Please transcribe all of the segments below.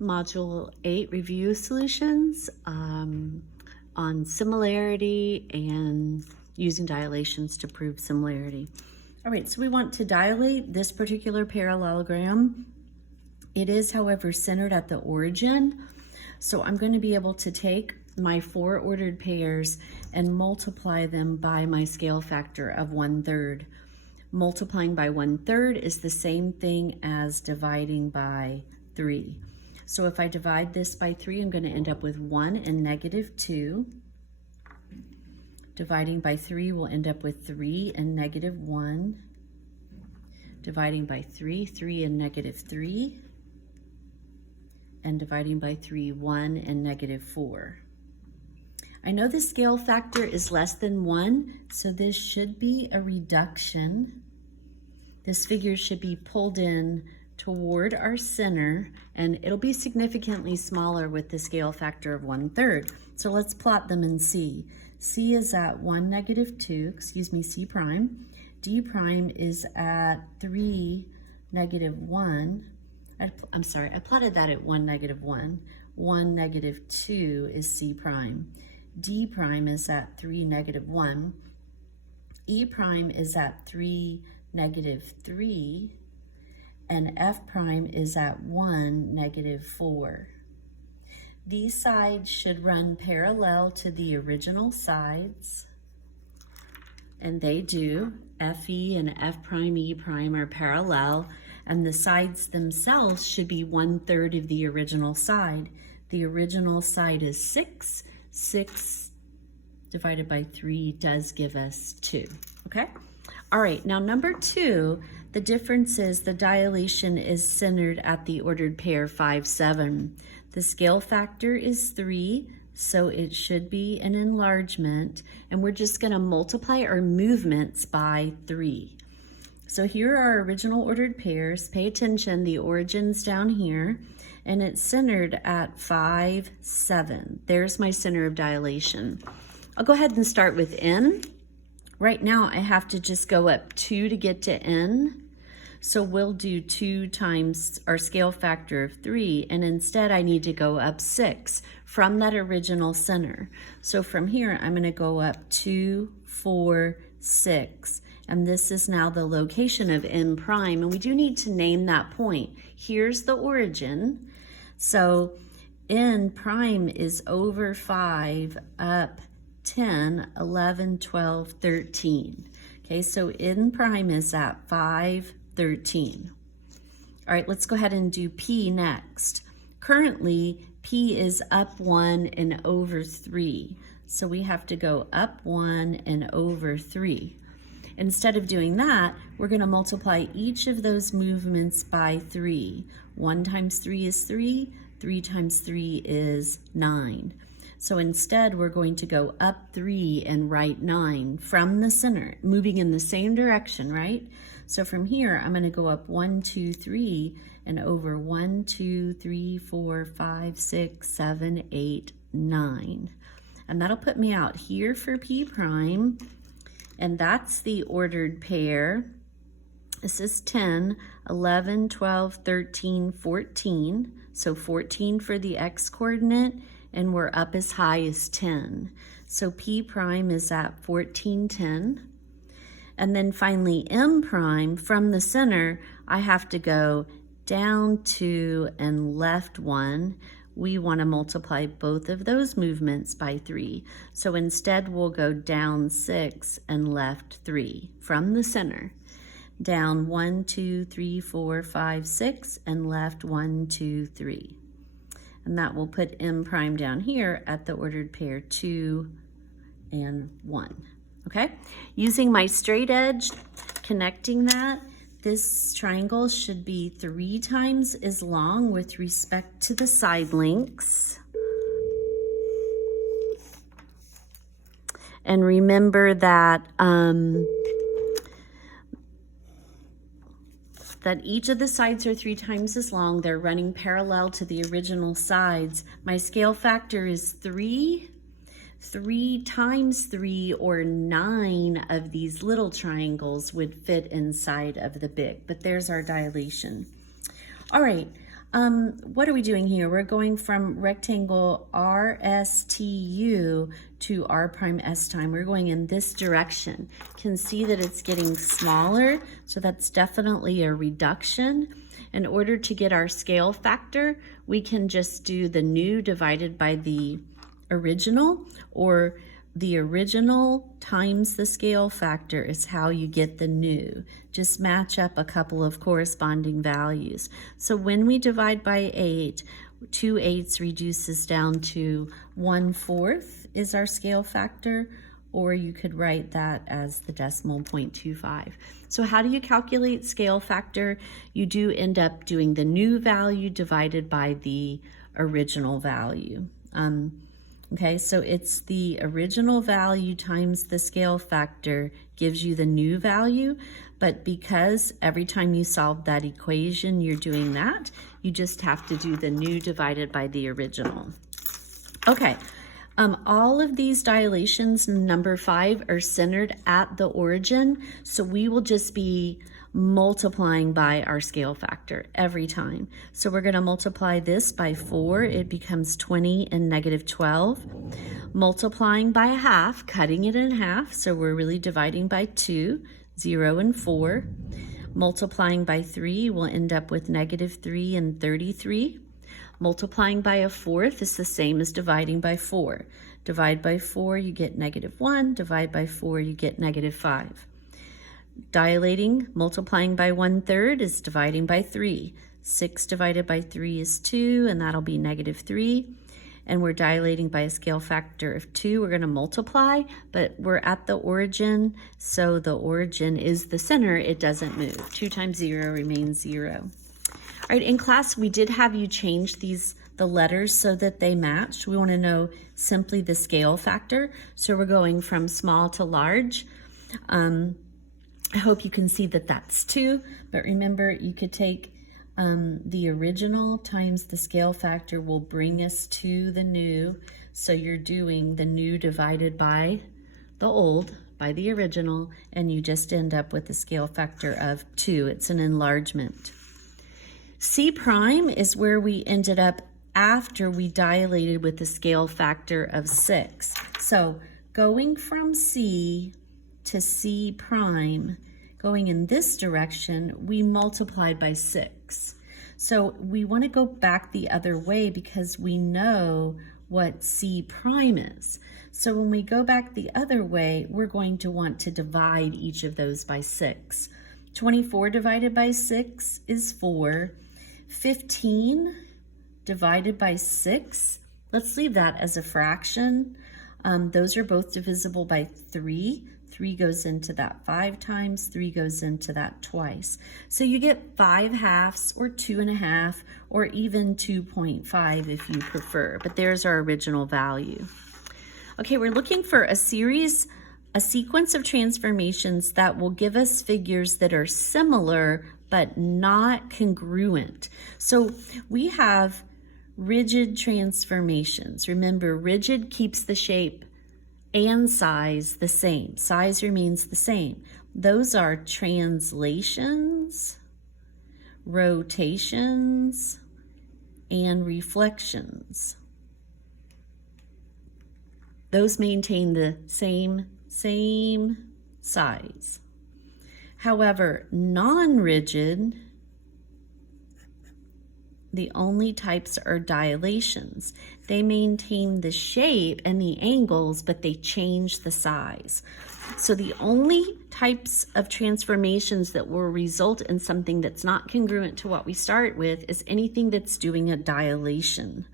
Module 8 review solutions on similarity and using dilations to prove similarity. All right, so we want to dilate this particular parallelogram. It is, however, centered at the origin. So I'm going to be able to take my 4 ordered pairs and multiply them by my scale factor of 1/3. Multiplying by 1/3 is the same thing as dividing by 3. So if I divide this by 3, I'm going to end up with 1 and -2. Dividing by 3 will end up with 3 and -1. Dividing by 3, 3 and -3. And dividing by 3, 1 and -4. I know the scale factor is less than 1, so this should be a reduction. This figure should be pulled in toward our center, and it'll be significantly smaller with the scale factor of 1/3. So let's plot them and see. C is at 1, -2, C prime. D prime is at 3, -1. I'm sorry, I plotted that at 1, -1. 1, -2 is C prime. D prime is at 3, -1. E prime is at 3, -3. And F prime is at 1, -4. These sides should run parallel to the original sides, and they do. FE and F prime, E prime are parallel, and the sides themselves should be 1/3 of the original side. The original side is 6. 6 divided by 3 does give us 2, okay? All right, now number 2, the difference is the dilation is centered at the ordered pair 5, 7. The scale factor is 3, so it should be an enlargement, and we're just gonna multiply our movements by 3. So here are our original ordered pairs. Pay attention, the origin's down here, and it's centered at 5, 7. There's my center of dilation. I'll go ahead and start with N. Right now I have to just go up 2 to get to N. So we'll do 2 times our scale factor of 3, and instead I need to go up 6 from that original center. So from here I'm going to go up 2, 4, 6, and this is now the location of N prime, and we do need to name that point. Here's the origin. So N prime is over 5 up 10, 11, 12, 13. Okay, so N prime is at 5, 13. All right, let's go ahead and do P next. Currently, P is up 1 and over 3. So we have to go up 1 and over 3. Instead of doing that, we're going to multiply each of those movements by 3. 1 times 3 is 3. 3 times 3 is 9. So instead, we're going to go up 3 and write 9 from the center, moving in the same direction, right? So from here, I'm going to go up 1, 2, 3, and over 1, 2, 3, 4, 5, 6, 7, 8, 9. And that'll put me out here for P prime, and that's the ordered pair. This is 10, 11, 12, 13, 14. So 14 for the X coordinate, and we're up as high as 10. So P prime is at 14, 10. And then finally M prime, from the center, I have to go down 2 and left 1. We want to multiply both of those movements by 3. So instead we'll go down 6 and left 3 from the center. Down 1, 2, 3, 4, 5, 6, and left 1, 2, 3. And that will put M prime down here at the ordered pair 2 and 1. Okay? Using my straight edge, connecting that, this triangle should be 3 times as long with respect to the side links. And remember that that each of the sides are 3 times as long. They're running parallel to the original sides. My scale factor is 3. 3 times 3, or 9 of these little triangles would fit inside of the big, but there's our dilation. All right, what are we doing here? We're going from rectangle RSTU to R prime S time. We're going in this direction. Can see that it's getting smaller, so that's definitely a reduction. In order to get our scale factor, we can just do the new divided by the original, or the original times the scale factor is how you get the new. Just match up a couple of corresponding values. So when we divide by 8, 2 eighths reduces down to 1/4 is our scale factor, or you could write that as the decimal 0.25. So how do you calculate scale factor? You do end up doing the new value divided by the original value. Okay, so it's the original value times the scale factor gives you the new value, but because every time you solve that equation, you're doing that, you just have to do the new divided by the original. Okay, all of these dilations, number 5, are centered at the origin, so we will just be multiplying by our scale factor every time. So we're going to multiply this by 4, it becomes 20 and negative 12. Multiplying by a half, cutting it in half, so we're really dividing by 2, 0 and 4. Multiplying by 3, we'll end up with negative 3 and 33. Multiplying by a fourth is the same as dividing by 4. Divide by 4, you get negative 1. Divide by 4, you get negative 5. Dilating, multiplying by 1/3 is dividing by 3. 6 divided by 3 is 2, and that'll be negative 3. And we're dilating by a scale factor of 2. We're going to multiply, but we're at the origin, so the origin is the center. It doesn't move. 2 times 0 remains 0. All right, in class, we did have you change the letters so that they match. We want to know simply the scale factor, so we're going from small to large. I hope you can see that that's 2, but remember you could take the original times the scale factor will bring us to the new. So you're doing the new divided by the old, by the original, and you just end up with a scale factor of 2. It's an enlargement. C prime is where we ended up after we dilated with the scale factor of 6. So going from C to C prime, going in this direction, we multiplied by 6. So we want to go back the other way because we know what C prime is. So when we go back the other way, we're going to want to divide each of those by 6. 24 divided by 6 is 4. 15 divided by 6, let's leave that as a fraction. Those are both divisible by 3. 3 goes into that 5 times, 3 goes into that twice. So you get 5/2 or 2.5 or even 2.5 if you prefer, but there's our original value. Okay, we're looking for a sequence of transformations that will give us figures that are similar but not congruent. So we have rigid transformations. Remember, rigid keeps the shape and size the same. Size remains the same. Those are translations, rotations, and reflections. Those maintain the same size. However, non-rigid, the only types are dilations. They maintain the shape and the angles, but they change the size. So the only types of transformations that will result in something that's not congruent to what we start with is anything that's doing a dilation.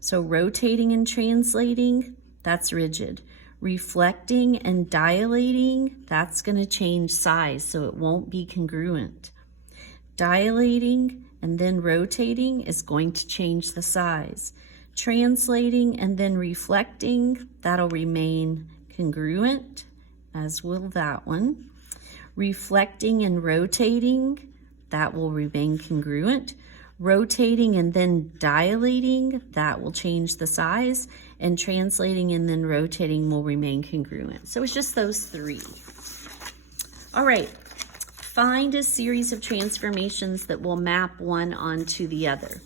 So rotating and translating, that's rigid. Reflecting and dilating, that's going to change size, so it won't be congruent. Dilating and then rotating is going to change the size. Translating and then reflecting, that'll remain congruent, as will that one. Reflecting and rotating, that will remain congruent. Rotating and then dilating, that will change the size. And translating and then rotating will remain congruent. So it's just those 3. All right. Find a series of transformations that will map one onto the other.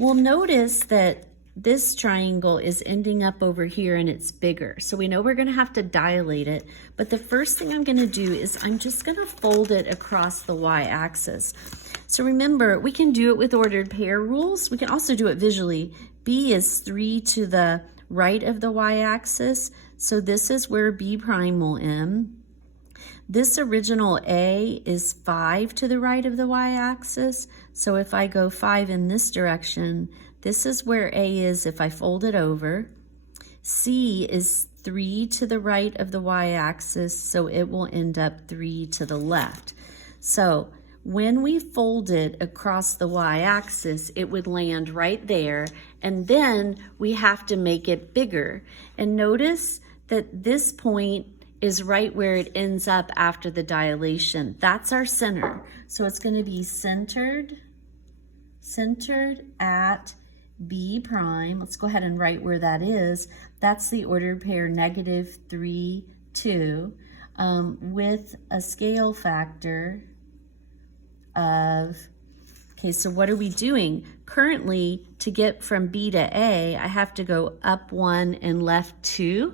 Well, notice that this triangle is ending up over here and it's bigger. So we know we're going to have to dilate it. But the first thing I'm going to do is I'm just going to fold it across the y-axis. So remember, we can do it with ordered pair rules. We can also do it visually. B is 3 to the right of the y-axis. So this is where B prime will end. This original A is 5 to the right of the y-axis. So if I go 5 in this direction, this is where A is if I fold it over. C is 3 to the right of the y-axis, so it will end up 3 to the left. So when we fold it across the y-axis, it would land right there, and then we have to make it bigger. And notice that this point is right where it ends up after the dilation. That's our center. So it's going to be centered at B prime. Let's go ahead and write where that is. That's the ordered pair -3, 2, with a scale factor of, okay, so what are we doing? Currently, to get from B to A, I have to go up 1 and left 2.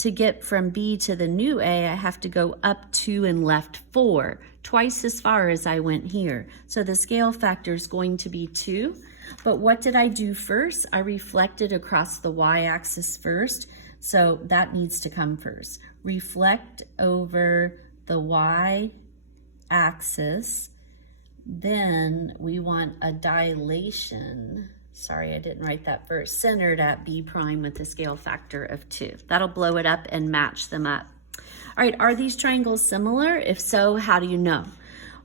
To get from B to the new A, I have to go up 2 and left 4, twice as far as I went here. So the scale factor is going to be 2. But what did I do first? I reflected across the y-axis first, so that needs to come first. Reflect over the y-axis, then we want a dilation. Sorry, I didn't write that first. Centered at B prime with a scale factor of 2. That'll blow it up and match them up. All right, are these triangles similar? If so, how do you know?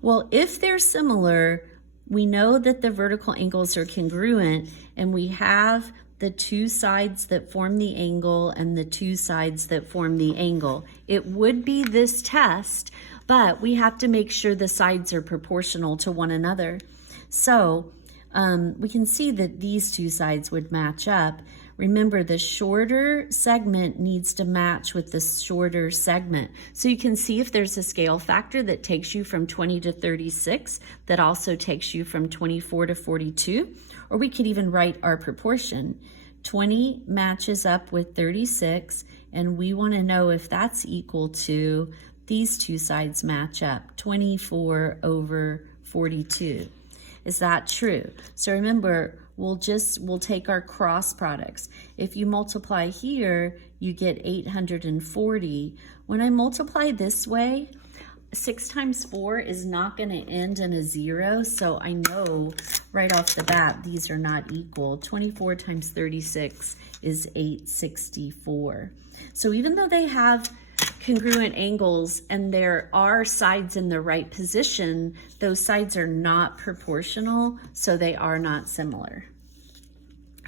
Well, if they're similar, we know that the vertical angles are congruent, and we have the two sides that form the angle and the two sides that form the angle. It would be this test, but we have to make sure the sides are proportional to one another. So we can see that these two sides would match up. Remember, the shorter segment needs to match with the shorter segment. So you can see if there's a scale factor that takes you from 20 to 36, that also takes you from 24 to 42, or we could even write our proportion. 20 matches up with 36, and we want to know if that's equal to these two sides match up, 24 over 42. Is that true? So remember, we'll take our cross products. If you multiply here, you get 840. When I multiply this way, 6 times 4 is not going to end in a 0, so I know right off the bat these are not equal. 24 times 36 is 864. So even though they have congruent angles and there are sides in the right position, those sides are not proportional, so they are not similar.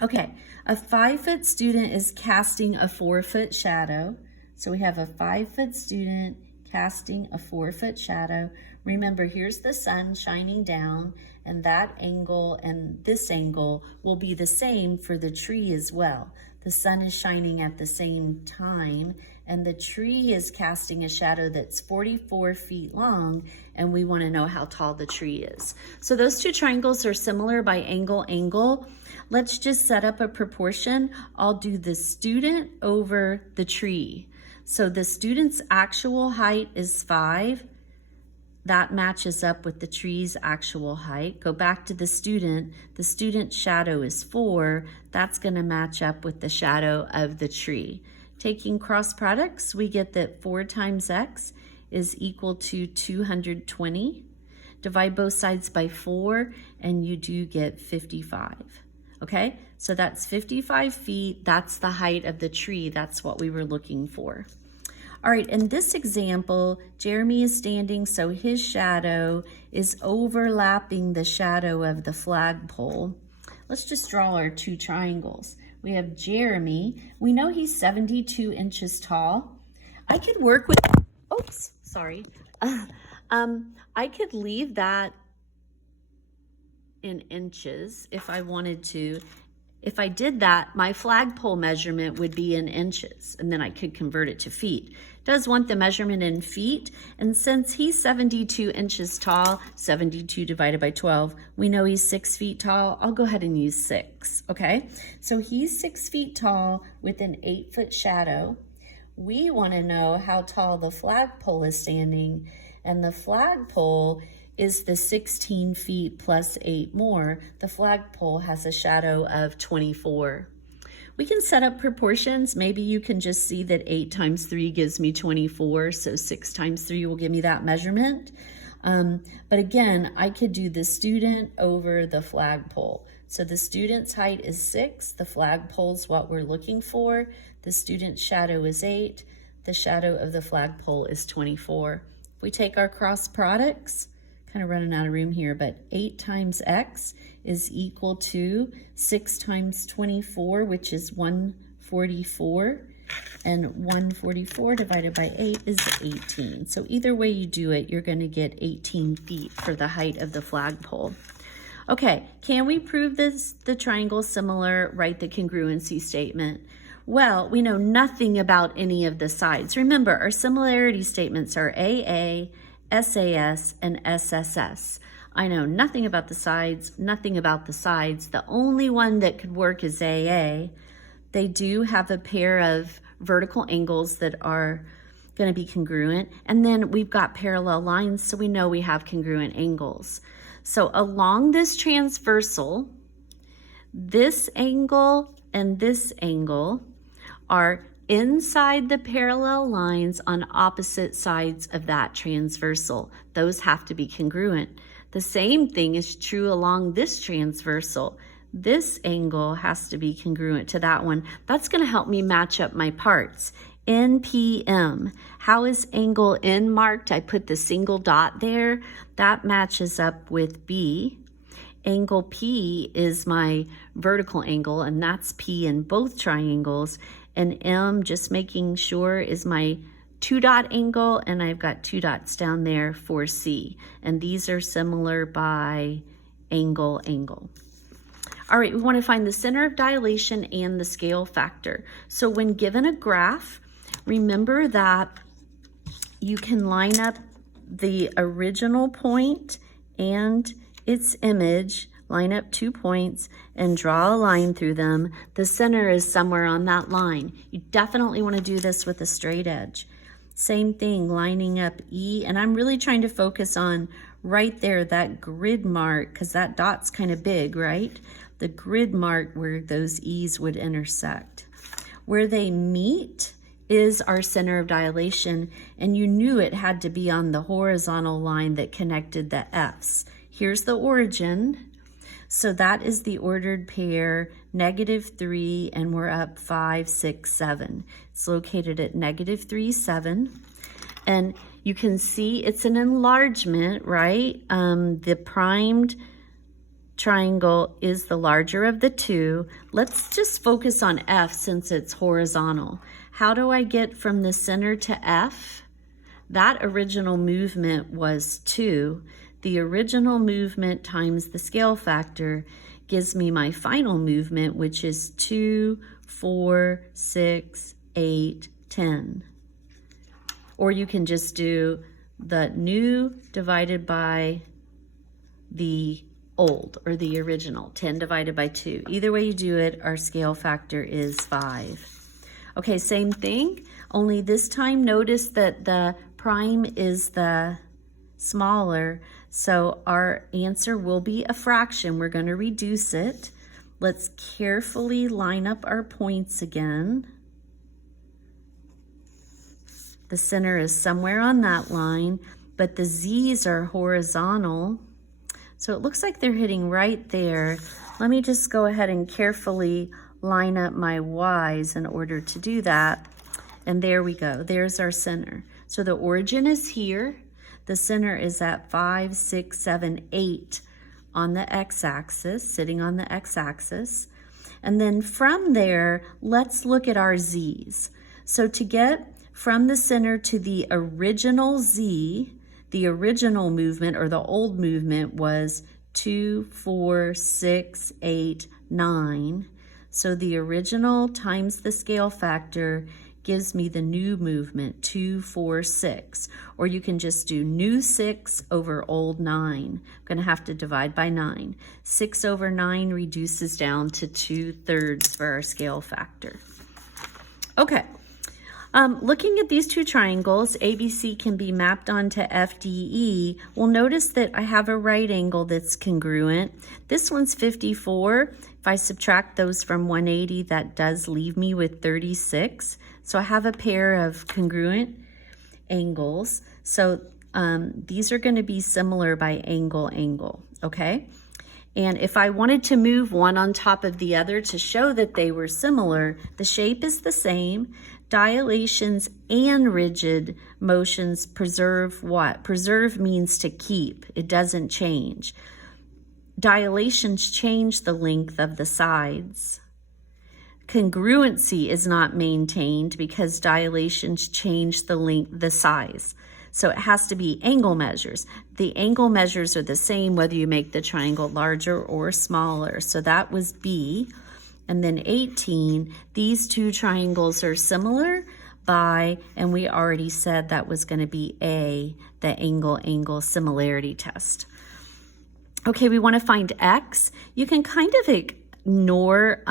Okay, a 5-foot student is casting a 4-foot shadow. So we have a 5-foot student casting a 4-foot shadow. Remember, here's the sun shining down, and that angle and this angle will be the same for the tree as well. The sun is shining at the same time, and the tree is casting a shadow that's 44 feet long, and we want to know how tall the tree is. So those two triangles are similar by angle. Let's just set up a proportion. I'll do the student over the tree. So the student's actual height is 5. That matches up with the tree's actual height. Go back to the student's shadow is 4. That's going to match up with the shadow of the tree. Taking cross products, we get that 4 times x is equal to 220. Divide both sides by 4, and you do get 55. Okay, so that's 55 feet. That's the height of the tree. That's what we were looking for. All right, in this example, Jeremy is standing, so his shadow is overlapping the shadow of the flagpole. Let's just draw our two triangles. We have Jeremy. We know he's 72 inches tall. I could work with, oops, sorry. I could leave that in inches if I wanted to. If I did that, my flagpole measurement would be in inches, and then I could convert it to feet. It does want the measurement in feet, and since he's 72 inches tall, 72 divided by 12, we know he's 6 feet tall. I'll go ahead and use 6, okay? So he's 6 feet tall with an 8-foot shadow. We want to know how tall the flagpole is standing, and the flagpole is the 16 feet plus 8 more. The flagpole has a shadow of 24. We can set up proportions. Maybe you can just see that 8 times 3 gives me 24, so 6 times 3 will give me that measurement. But again, I could do the student over the flagpole. So the student's height is 6, the flagpole's what we're looking for. The student's shadow is 8, the shadow of the flagpole is 24. If we take our cross products, kind of running out of room here, but 8 times x is equal to 6 times 24, which is 144, and 144 divided by 8 is 18. So either way you do it, you're going to get 18 feet for the height of the flagpole. Okay, can we prove the triangle similar, write the congruency statement? Well, we know nothing about any of the sides. Remember, our similarity statements are AA, SAS, and SSS. I know nothing about the sides, nothing about the sides. The only one that could work is AA. They do have a pair of vertical angles that are going to be congruent. And then we've got parallel lines, so we know we have congruent angles. So along this transversal, this angle and this angle are inside the parallel lines on opposite sides of that transversal. Those have to be congruent. The same thing is true along this transversal. This angle has to be congruent to that one. That's going to help me match up my parts. NPM. How is angle N marked? I put the single dot there. That matches up with B. Angle P is my vertical angle, and that's P in both triangles. And M, just making sure, is my 2-dot angle, and I've got 2 dots down there for C. And these are similar by angle. All right, we want to find the center of dilation and the scale factor. So when given a graph, remember that you can line up the original point and its image, line up 2 points and draw a line through them. The center is somewhere on that line. You definitely want to do this with a straight edge. Same thing, lining up E, and I'm really trying to focus on right there, that grid mark, because that dot's kind of big, right? The grid mark where those E's would intersect. Where they meet is our center of dilation, and you knew it had to be on the horizontal line that connected the F's. Here's the origin. So that is the ordered pair, -3, and we're up 5, 6, 7. It's located at -3, 7. And you can see it's an enlargement, right? The primed triangle is the larger of the two. Let's just focus on F since it's horizontal. How do I get from the center to F? That original movement was 2. The original movement times the scale factor gives me my final movement, which is 2, 4, 6, 8, 10. Or you can just do the new divided by the old, or the original, 10 divided by 2. Either way you do it, our scale factor is 5. Okay, same thing, only this time notice that the prime is the smaller, so our answer will be a fraction. We're going to reduce it. Let's carefully line up our points again. The center is somewhere on that line, but the Z's are horizontal. So it looks like they're hitting right there. Let me just go ahead and carefully line up my Y's in order to do that. And there we go. There's our center. So the origin is here. The center is at 5, 6, 7, 8 on the x-axis, sitting on the x-axis. And then from there, let's look at our Z's. So to get from the center to the original Z, the original movement, or the old movement, was 2, 4, 6, 8, 9. So the original times the scale factor gives me the new movement, 2, 4, 6. Or you can just do new 6 over old 9. I'm going to have to divide by 9. 6 over 9 reduces down to 2/3 for our scale factor. Okay. Looking at these two triangles, ABC can be mapped onto FDE. We'll notice that I have a right angle that's congruent. This one's 54. If I subtract those from 180, that does leave me with 36. So I have a pair of congruent angles. So these are going to be similar by angle, okay? And if I wanted to move one on top of the other to show that they were similar, the shape is the same. Dilations and rigid motions preserve what? Preserve means to keep. It doesn't change. Dilations change the length of the sides. Congruency is not maintained because dilations change the length, the size. So it has to be angle measures. The angle measures are the same whether you make the triangle larger or smaller. So that was B. And then 18, these two triangles are similar by, and we already said that was going to be A, the angle similarity test. Okay, we want to find X. You can kind of ignore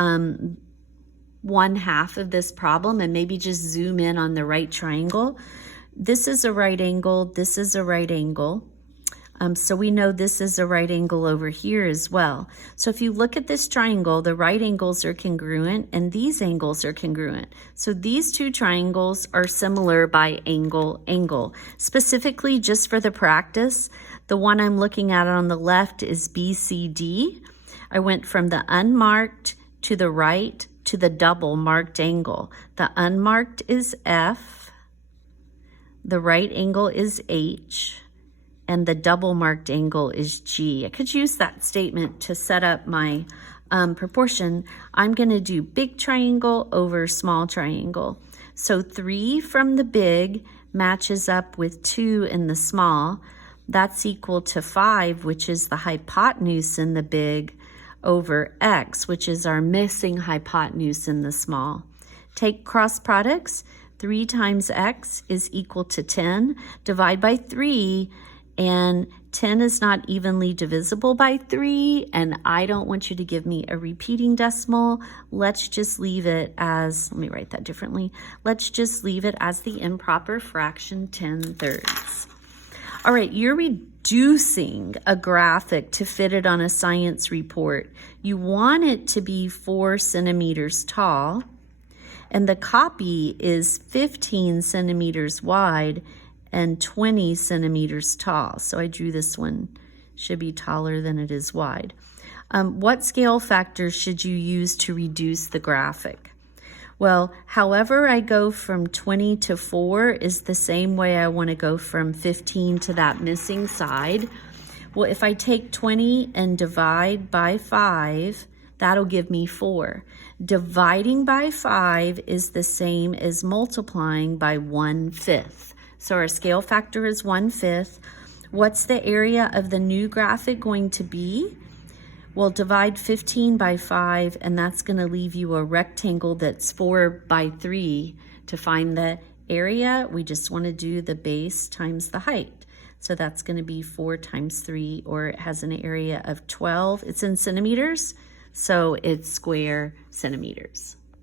1/2 of this problem and maybe just zoom in on the right triangle. This is a right angle, this is a right angle. So we know this is a right angle over here as well. So if you look at this triangle, the right angles are congruent and these angles are congruent. So these two triangles are similar by angle. Specifically, just for the practice, the one I'm looking at on the left is BCD. I went from the unmarked to the right to the double marked angle. The unmarked is F, the right angle is H, and the double marked angle is G. I could use that statement to set up my proportion. I'm going to do big triangle over small triangle. So 3 from the big matches up with 2 in the small. That's equal to 5, which is the hypotenuse in the big, over X, which is our missing hypotenuse in the small. Take cross products. 3 times X is equal to 10. Divide by 3, and 10 is not evenly divisible by 3, and I don't want you to give me a repeating decimal. Let's just leave it as, let me write that differently. Let's just leave it as the improper fraction 10/3. All right, you're reducing a graphic to fit it on a science report. You want it to be 4 centimeters tall, and the copy is 15 centimeters wide and 20 centimeters tall. So I drew this one, should be taller than it is wide. What scale factor should you use to reduce the graphic? Well, however I go from 20 to 4 is the same way I want to go from 15 to that missing side. Well, if I take 20 and divide by 5, that'll give me 4. Dividing by 5 is the same as multiplying by 1/5. So our scale factor is 1/5. What's the area of the new graphic going to be? Well, divide 15 by 5, and that's going to leave you a rectangle that's 4 by 3. To find the area, we just want to do the base times the height. So that's going to be 4 times 3, or it has an area of 12. It's in centimeters, so it's square centimeters.